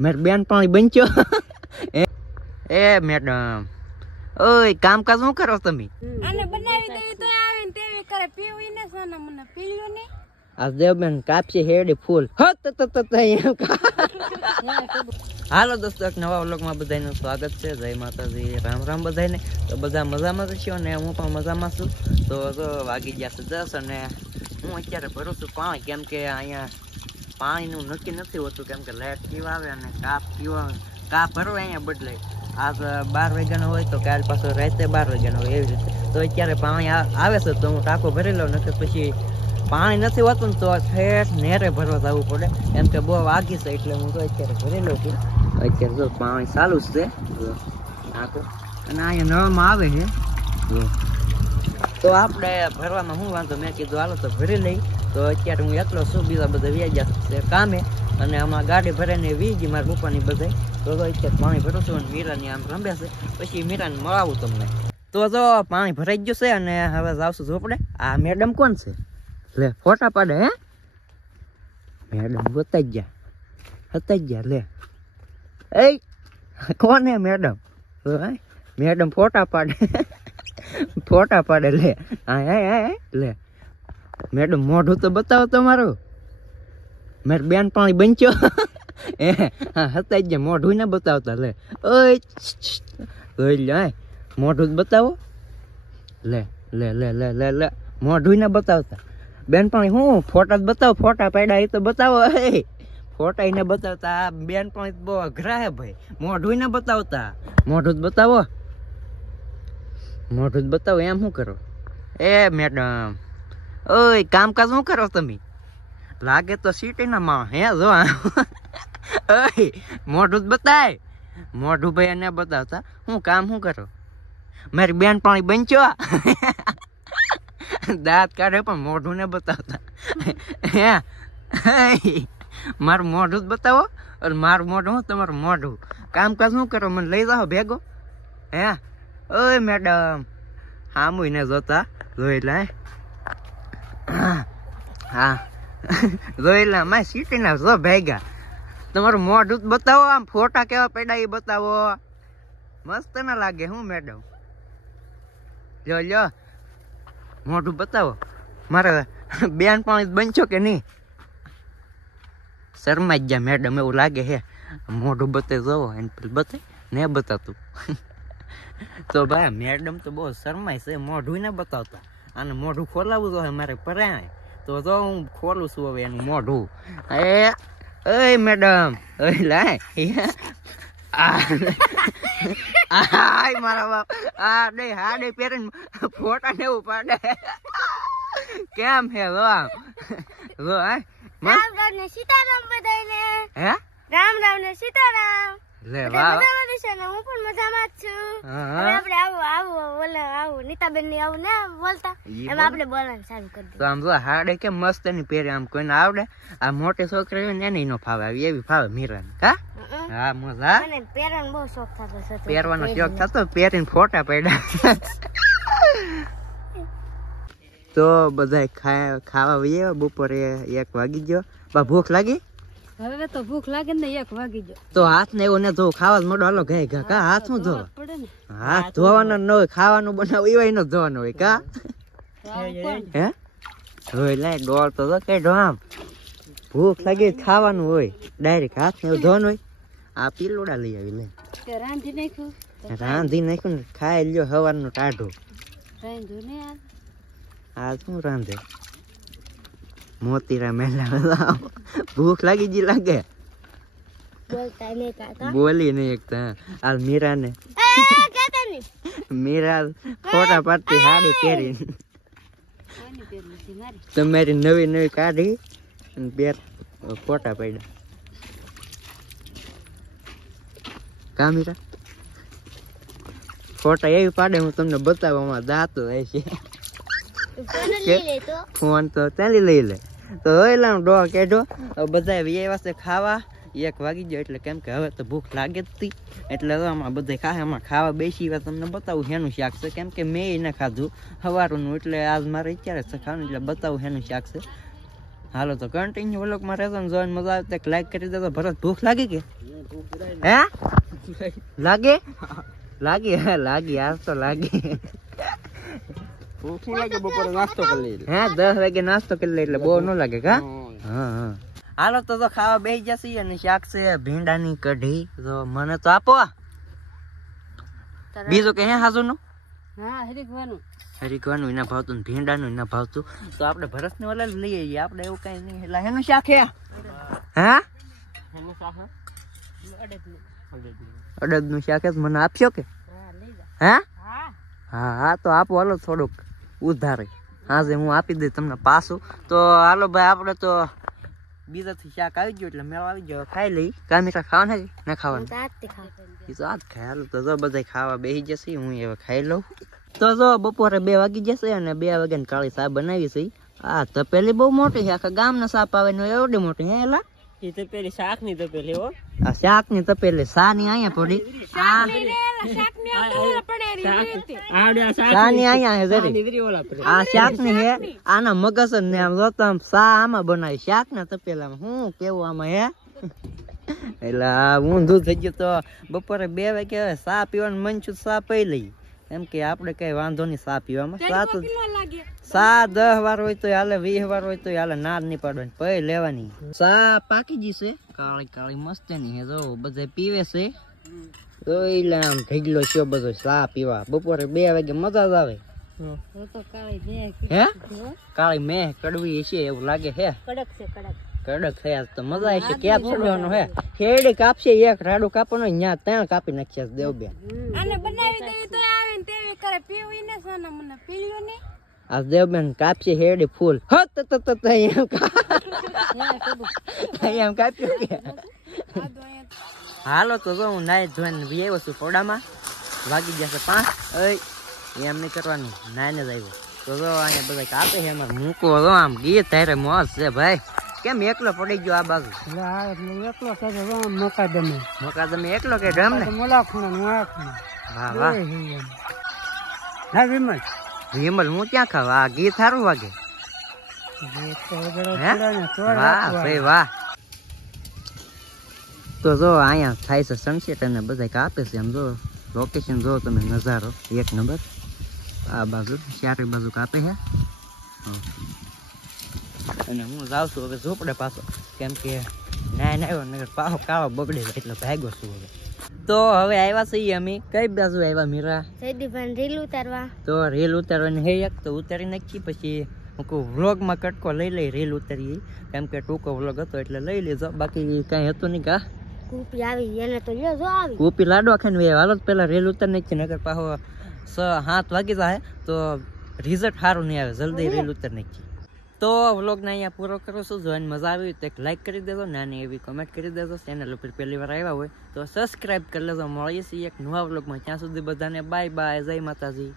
मेरे बेन पानी बंचो ए मैडम ओय कामकाज શું કરો તમે આને બનાવી દે તો આવે ને તેવી કરે પીવી ને સોના મને પીલ્યો ને આ દેવબેન કાપશે હેડી ફૂલ હત તત એમ હાલો દોસ્તો એક નવા વ્લોગમાં બધાનું સ્વાગત છે જય માતાજી રામ રામ બધાને તો બધા મજામાં જ છો ને હું પણ મજામાં છું તો વાગી ગયા છે 10 અને હું અત્યારે ભરું છું પાણી કેમ કે અહીંયા પાણીનું નક્કી નથી હોતું કેમ કે લાઈટ પીવા આવે અને કાપ ભરવો અહીંયા બદલાય આજ 12 વાગ્યાનો હોય તો કાલ પાછો રાતે 12 વાગ્યાનો હોય એવી રીતે તો અત્યારે પાણી આવે છે તો હું ટાંકો ભરી લઉં નકર પછી પાણી નથી હોતું ને તો ઠેઠ નેરે ભરવા જવું પડે કેમ કે બહુ વાગી છે એટલે હું તો અત્યારે ભરી લઉં છું અત્યારે જો પાણી ચાલુ જ છે ટાંકો અને અહીંયા નળમાં આવે છે તો આપણે ભરવામાં શું વાંધો મેં કીધું હાલો તો ભરી લઈ તો અત્યારે હું એકલો છું બીજા બધા વ્યાજ્યા છે કામે અને આમાં ગાડી ભરાઈને વીજી મારા પપ્પાની બધા તો અત્યારે પાણી ભરું છું અને મીરાની આમ રમે છે પછી મીરાને મળાવું તમને તો જો પાણી ભરાઈ ગયું છે અને હવે જાવશું ઝોપડે આ મેડમ કોણ છે લે ફોટા પાડે હે મેડમ બતાઈ ગયા લે એ કોને મેડમ મેડમ ફોટા પાડે લે લે મેડમ મોઢું તો બતાવો તમારું મેર બેન પાણી બનચો એ હા હતા જ મોઢું ને બતાવતા લે ઓય લે મોઢું બતાવો લે લે લે લે લે લે મોઢું ને બતાવતા બેન પાણી હું ફોટા બતાવો ફોટા પાડ્યા એ તો બતાવો એ ફોટા ને બતાવતા બેન પાણી બહુ અઘરા હે ભાઈ મોઢું ને બતાવતા મોઢું બતાવો એમ શું કરો એ મેડમ ઓય કામકાજ શું કરો તમે લાગે તો સિટી ના માં હે જો ઓય મોઢું બતાય મોઢું ભાઈ એને બતાવતા હું કામ શું કરો મારી બેન પાણી બનચો દાંત કાઢે પણ મોઢું ને બતાવતા હે મારું મોઢું જ બતાવો અને મારું મોઢું હું તમારું મોઢું કામકાજ શું કરો મને લઈ જાઓ ભેગો હે ઓય મેડમ હા મુઈને જોતા જોઈ લે હા જોઈ લે મારે સિટી ના જો ભેગા તમારું મોઢું જ બતાવો આમ ફોટા કેવા પડ્યા એ બતાવો મસ્ત ના લાગે હું મેડમ લ્યો મોઢું બતાવો મારે બેન પાણી બનશો કે નહીં શરમાઈ ગયા મેડમ એવું લાગે હે મોઢું બતાવી જોવો એને પેલું બતાય ને બતાવતું તો ભાઈ મેડમ તો બહુ શરમાય છે મોઢું ને બતાવતા અને મોઢું ખોલાવવું તો મારે પરાય તો જો હું ખોલું છું હવે એનું મોઢું એ મેડમ લાય મારા બાપ હાડે પહેરીને ફોટા ને એવું પાડે કેમ હે રામ રામ ને સીતારામ બધાને હે રામ રામ ને સીતારામ લે વાહ હું પણ મજામાં જ છું આપણે આવું નીતાબેન ની આવું ના બોલતા એમ આપણે બોલવાનું ચાલુ કરી દઈએ તો આમ જો હાડે કેમ મસ્ત ની પહેરે આમ કોઈને આવડે આ મોટી છોકરી હોય ને એને નો ફાવે આવી એવી ફાવે મીરાને કા હા મજા મને પહેરવાનો બહુ શોખ થતો છે પહેરવાનો શોખ થતો પહેરીને ફોટા પડ્યા તો બધા ખાવા વઈએ બપોરે 1 વાગી ગયો બા ભૂખ લાગી હવે તો ભૂખ લાગે ને 1 વાગી ગયો તો હાથ ને એવું ને ધો ખાવા મોડો હાલો ગઈ કા હાથ શું ધો હાથ ધોવાનો ન હોય ખાવાનું બનાવું એવાય ન ધોવાનું હોય કા હે હોય લે ડોળ તો કે આમ ભૂખ લાગી ખાવાનું હોય ડાયરેક્ટ હાથ ને એવું ધોવાનું હોય આ પીલોડા લઈ આવી લે રાંધી નાખ્યું ને ખાઈ લ્યો હવાનું ટાઢું આ શું રાંધે મોતીરા મેલા ભૂખ લાગી જી લાગે બોલી નહીં એકતા હાલ મીરા ફોટા પાડતી હાડી પહેરી તમારી નવી કાઢી બે ફોટા પડ્યા કા મીરા ફોટા એવી પાડે હું તમને બતાવવામાં દાંતો છે ફોન તો ચાલી લઈ લે તો એલા ડો કેઢો બધા વ્યવસ્થિત ખાવા 1 વાગી ગયો એટલે કેમ કે હવે તો ભૂખ લાગે જ હતી એટલે આમાં બધા ખાય આમાં ખાવા બેસી તમને બતાવું હેનું શાક છે કેમ કે મેં એને ખાધું સવારનું એટલે આજ મારે અત્યારે ખાવાનું એટલે બતાવું હેનું શાક છે હાલો તો કન્ટિન્યુ વ્લોગમાં રહેજો ને જોઈને મજા આવે તો લાઈક કરી દેજો. ભરત ભૂખ લાગી કે હે લાગે લાગી હા લાગી આજ તો લાગી ભૂખ લાગે બપોરે નાસ્તો કરી લે. હે 10 વાગે નાસ્તો કરી લે એટલે બહુ ન લાગે કા. હા હા હાલો તો ખાવા બેસી જશે. અને શાક છે ભીંડાની કઢી. તો મને તો આપો. બીજું કે હે હાજુનું હા હરીકવાનું હરીકવાનું એના ભાવતું ભીંડાનું એના ભાવતું. તો આપણે ભરતને ઓલા લઈ આવીએ. આપણે એવું કઈ નહીં. એટલે એનું શાક હે હા અડદનું શાક જ મને આપશો કે હા હા હા તો આપો હાલો થોડુંક ઉધારે. હાજે હું આપી દઈ તમને પાછું. તો હાલો ભાઈ આપણે તો બીજાથી શાક આવી ગયું એટલે મેળ આવી ગયો. ખાઈ લઈ. કામીટા ખાવાના છે ના ખાવાનું એ તો આજ ખાય. હાલો તો જો બધા ખાવા બેસી જશે. હું હવે ખાઈ લઉં. તો જો બપોરે 2 વાગી જશે અને 2 વાગ્યાની કાળી સા બનાવી છે. આ તપેલી બહુ મોટી છે. આખા ગામના સાપ આવે ને એવડી મોટી હે એલા. એ તો પેલી શાક ની તો પેલી હો આ શાક ની તપેલી સા ની અહીંયા પડી. સા ની અહીંયા હે જરી. આ શાક ની હે. આના મગજ ને આમ જોતો આમ સા આમાં બનાવી શાક ના તપેલામાં. હું કેવું આમાં હે એટલે ઊંધું થઈ ગયું. તો બપોરે 2 વાગે સા પીવાનું મન છું. સા પી લઈ એમ કે આપણે કઈ વાંધો નહીં સા પીવામાં. સા 10 વાર હોય તો હાલે 20 વાર હોય તો હાલે. નાદ નહીં પાડવાની પૈ લેવાની. સા પાકી જશે. કાળી કાળી મસ્ત ની હે જો બધા પીવે છે. તો એટલે આમ ઢગલો છે બધો સા પીવા. બપોરે 2 વાગે મજા જ આવે. હે કાળી મેં કડવી છે એવું લાગે હે. કડક થયા તો મજા આવશે. ક્યાં છોડવાનું હે શેરડી કાપશે. એક રાડું કાપવાનું ત્યાં 3 કાપી નાખશે દેવબેન. આને બનાવી દે તો આવીને તેવી કરે પીવી ને સોના મને પીલ્યો ને આ દેવબેન કાપશે શેરડી ફૂલ. હત એમ કાપ્યું કે હાલો તો જો હું નાઈ ધોઈને આવ્યો છું પોડામાં. વાગી જશે 5. એમ નહીં કરવાની નાઈને જ આવ્યો. તો જો અહીંયા બધા કાપે છે. અમારે મૂકો જો આમ ગીત તારે મોજ છે ભાઈ. કેમ એકલો પડી ગયો આ બાજુ? મોકાદમે એકલો કે ગમ ને? વાહ વાહ વિમલ હું ક્યાં ખાવ? આ ગીત સારું વાગે. વાહ ભાઈ વાહ. તો જો અહીંયા થાય છે સનસેટ અને બધા કાપે છે. આમ જો લોકેશન જો તમે નજારો 1 નંબર. આ બાજુ ચારે બાજુ કાપે છે. અને હું જાઉં છું હવે ઝોપડે પાછો. કેમ કે નાય આવ્યો નગર પાછો કાળો બગડે જાય એટલે ભાગ્યો છું હવે. તો હવે આવ્યા છીએ અમે. કઈ બાજુ આવ્યા મીરા? રીલ ઉતારવા. તો રીલ ઉતારવાની હે એક તો ઉતારી નાખી. પછી હું કહું વ્લોગમાં કટકો લઈ લઈ રીલ ઉતારી. કેમ કે ટૂંકો વ્લોગ હતો એટલે લઈ લેજો. બાકી કઈ હતું નહીં કા. કૂપી આવી એને તો લ્યો જો આવી. કૂપી લાડવા ખાઈને હાલો પેલા રેલ ઉતાર નાખી. નગર પાછો 6-7 વાગી જાય તો રિઝલ્ટ સારું નહીં આવે. જલ્દી રેલ ઉતાર નાખી. તો વ્લોગને અહીંયા પૂરો કરું છું. જોઈને મજા આવી તો એક લાઈક કરી દેજો. નાની એવી કમેન્ટ કરી દેજો. ચેનલ ઉપર પહેલી વાર આવ્યા હોય તો સબસ્ક્રાઈબ કરી લેજો. મળીએ છીએ એક નવા વ્લોગમાં. ત્યાં સુધી બધાને બાય બાય. જય માતાજી.